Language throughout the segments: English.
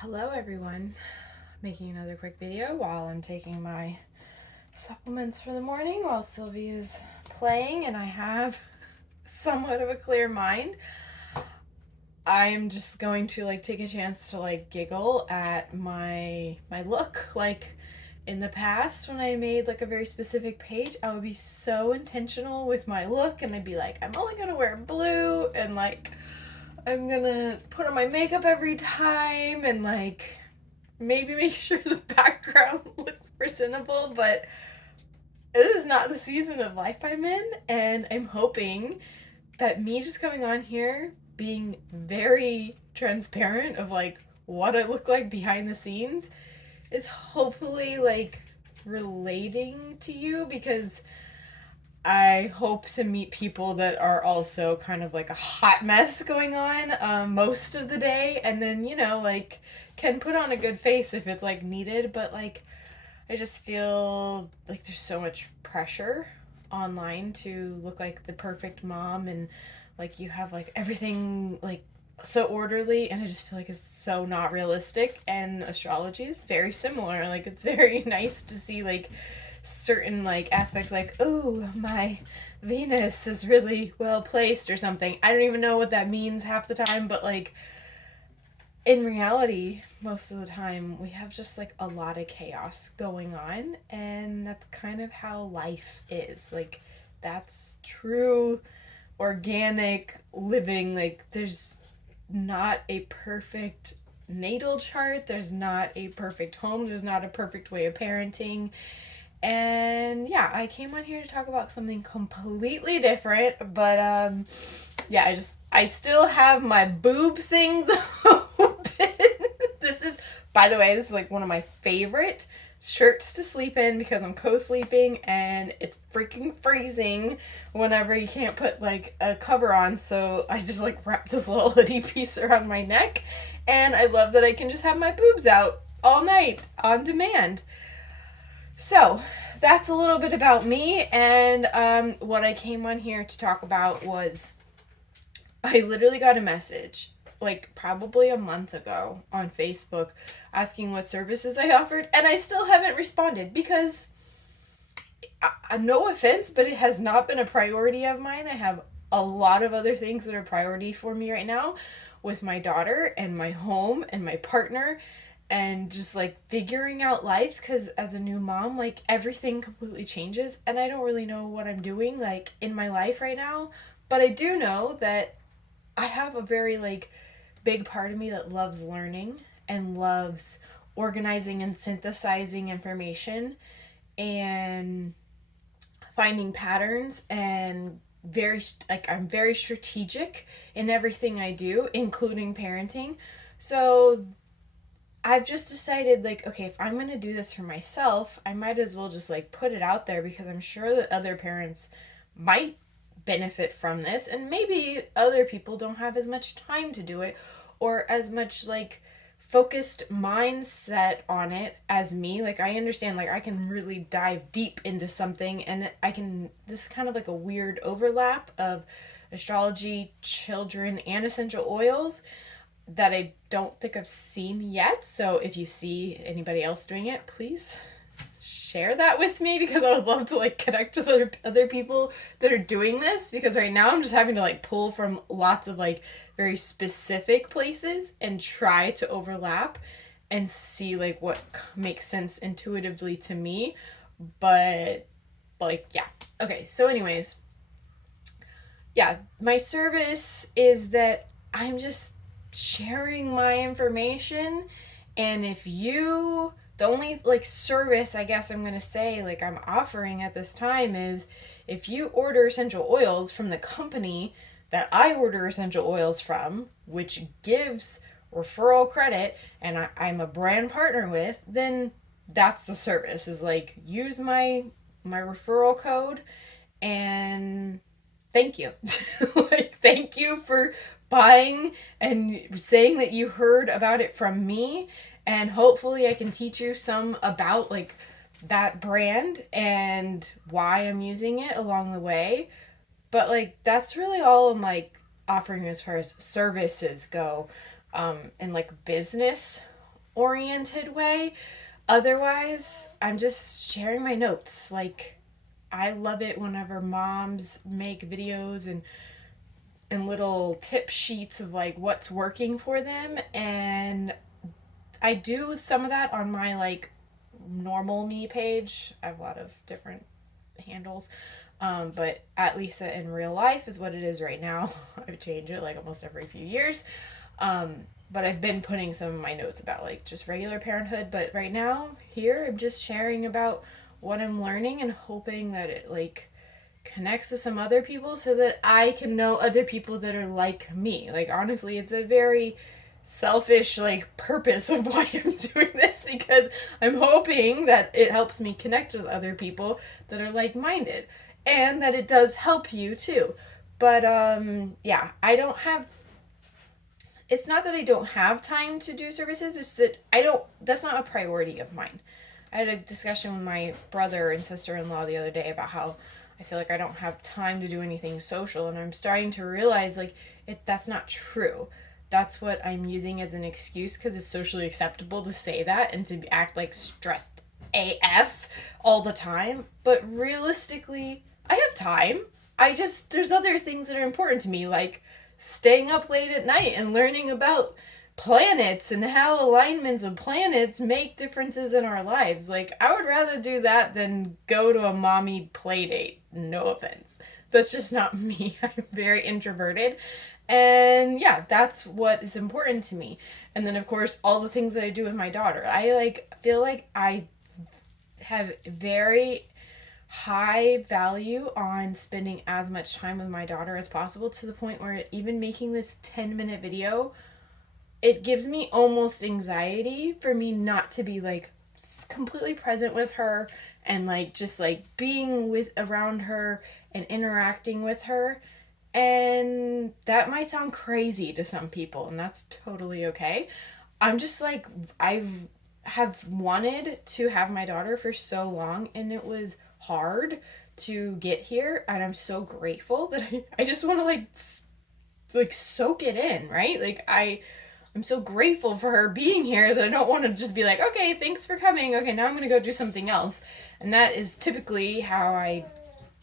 Hello everyone, making another quick video while I'm taking my supplements for the morning while Sylvia's playing and I have somewhat of a clear mind. I'm just going to take a chance to giggle at my look. In the past when I made a very specific page, I would be so intentional with my look and I'd be like, I'm only gonna wear blue and I'm gonna put on my makeup every time and maybe make sure the background looks presentable, but this is not the season of life I'm in, and I'm hoping that me just coming on here being very transparent of what I look like behind the scenes is hopefully relating to you, because I hope to meet people that are also kind of a hot mess going on most of the day, and then can put on a good face if it's needed. But I just feel like there's so much pressure online to look like the perfect mom, and you have everything so orderly, and I just feel like it's so not realistic. And astrology is very similar. It's very nice to see certain aspects, oh, my Venus is really well placed or something. I don't even know what that means half the time, but in reality, most of the time we have just a lot of chaos going on, and that's kind of how life is. That's true organic living. There's not a perfect natal chart, there's not a perfect home, there's not a perfect way of parenting. And yeah, I came on here to talk about something completely different, but yeah, I still have my boob things open. This is, by the way, this is one of my favorite shirts to sleep in because I'm co-sleeping and it's freaking freezing whenever you can't put a cover on, so I just wrap this little hoodie piece around my neck, and I love that I can just have my boobs out all night on demand. So that's a little bit about me, and what I came on here to talk about was I literally got a message probably a month ago on Facebook asking what services I offered, and I still haven't responded because, no offense, but it has not been a priority of mine. I have a lot of other things that are priority for me right now with my daughter and my home and my partner, and just figuring out life, because as a new mom everything completely changes and I don't really know what I'm doing in my life right now. But I do know that I have a very big part of me that loves learning and loves organizing and synthesizing information and finding patterns, and I'm very strategic in everything I do, including parenting. So I've just decided okay, if I'm going to do this for myself, I might as well just put it out there, because I'm sure that other parents might benefit from this, and maybe other people don't have as much time to do it or as much focused mindset on it as me. I understand I can really dive deep into something, and this is kind of a weird overlap of astrology, children, and essential oils that I don't think I've seen yet. So if you see anybody else doing it, please share that with me, because I would love to connect with other people that are doing this, because right now I'm just having to pull from lots of very specific places and try to overlap and see what makes sense intuitively to me. But yeah. Okay, so anyways, yeah, my service is that I'm just sharing my information. And if you, the only service I guess I'm gonna say I'm offering at this time is, if you order essential oils from the company that I order essential oils from, which gives referral credit, and I'm a brand partner with, then that's the service, is use my referral code, and thank you. Thank you for buying and saying that you heard about it from me, and hopefully I can teach you some about that brand and why I'm using it along the way. But that's really all I'm offering as far as services go, and business oriented way. Otherwise, I'm just sharing my notes. Like, I love it whenever moms make videos and little tip sheets of like what's working for them, and I do some of that on my like normal me page. I have a lot of different handles. But at Lisa in real life is what it is right now. I change it like almost every few years. But I've been putting some of my notes about like just regular parenthood. But right now, here, I'm just sharing about what I'm learning and hoping that it like connects to some other people so that I can know other people that are like me. Like, honestly, it's a very selfish like purpose of why I'm doing this, because I'm hoping that it helps me connect with other people that are like-minded, and that it does help you too. But yeah, I don't have, it's not that I don't have time to do services, it's that I don't, that's not a priority of mine. I had a discussion with my brother and sister-in-law the other day about how I feel like I don't have time to do anything social, and I'm starting to realize like that's not true. That's what I'm using as an excuse because it's socially acceptable to say that and to act like stressed AF all the time. But realistically, I have time. I just, there's other things that are important to me, like staying up late at night and learning about planets and how alignments of planets make differences in our lives. Like, I would rather do that than go to a mommy play date. No offense. That's just not me. I'm very introverted. And yeah, that's what is important to me. And then, of course, all the things that I do with my daughter. I like feel like I have very high value on spending as much time with my daughter as possible, to the point where even making this 10-minute video, it gives me almost anxiety for me not to be like completely present with her and like just like being with around her and interacting with her. And that might sound crazy to some people, and that's totally okay. I'm just like, have wanted to have my daughter for so long, and it was hard to get here, and I'm so grateful that I just want to like soak it in, right? Like, I'm so grateful for her being here that I don't want to just be like, okay, thanks for coming. Okay, now I'm going to go do something else. And that is typically how I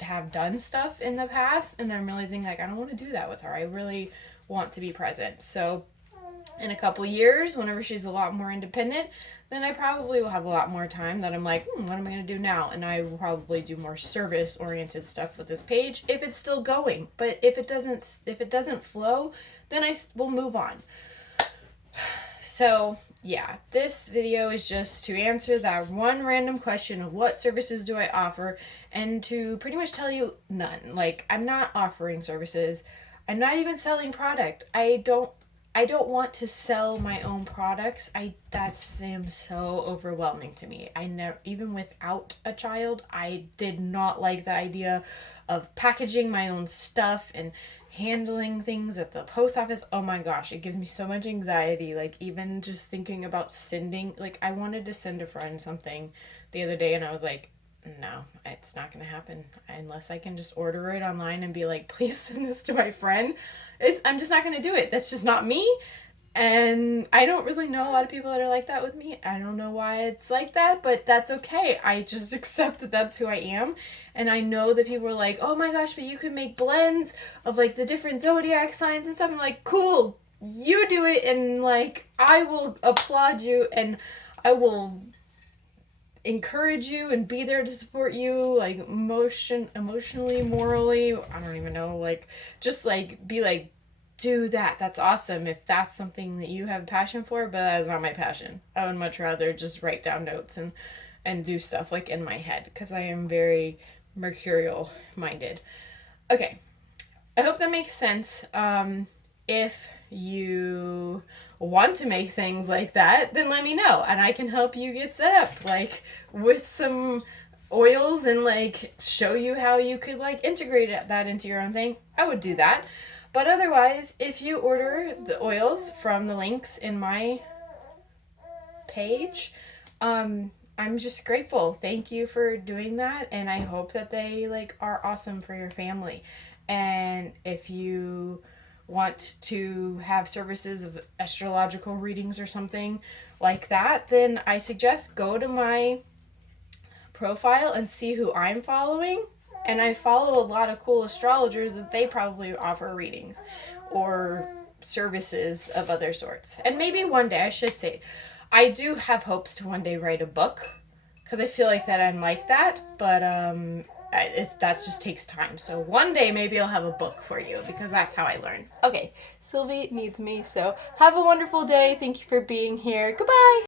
have done stuff in the past. And I'm realizing like, I don't want to do that with her. I really want to be present. So in a couple years, whenever she's a lot more independent, then I probably will have a lot more time that I'm like, what am I going to do now? And I will probably do more service oriented stuff with this page if it's still going. But if it doesn't flow, then I will move on. So yeah, this video is just to answer that one random question of what services do I offer, and to pretty much tell you none. Like, I'm not offering services. I'm not even selling product. I don't want to sell my own products. That seems so overwhelming to me. I never, even without a child, I did not like the idea of packaging my own stuff and handling things at the post office. Oh my gosh, it gives me so much anxiety. Like, even just thinking about sending, like, I wanted to send a friend something the other day, and I was like, no, it's not going to happen unless I can just order it online and be like, please send this to my friend. I'm just not going to do it. That's just not me. And I don't really know a lot of people that are like that with me. I don't know why it's like that, but that's okay. I just accept that that's who I am. And I know that people are like, oh my gosh, but you can make blends of like the different zodiac signs and stuff. I'm like, cool, you do it. And like, I will applaud you, and I will encourage you and be there to support you, like emotionally, morally. I don't even know, like, just like be like, do that. That's awesome if that's something that you have passion for, but that's not my passion. I would much rather just write down notes and do stuff like in my head, because I am very mercurial minded. Okay, I hope that makes sense. If you want to make things like that, then let me know and I can help you get set up like with some oils and like show you how you could like integrate that into your own thing. I would do that. But otherwise, if you order the oils from the links in my page, I'm just grateful. Thank you for doing that, and I hope that they like are awesome for your family. And if you want to have services of astrological readings or something like that, then I suggest go to my profile and see who I'm following. And I follow a lot of cool astrologers that they probably offer readings or services of other sorts. And maybe one day, I should say, I do have hopes to one day write a book because I feel like that I'm like that, but that just takes time. So one day maybe I'll have a book for you because that's how I learn. Okay, Sylvie needs me, so have a wonderful day. Thank you for being here. Goodbye.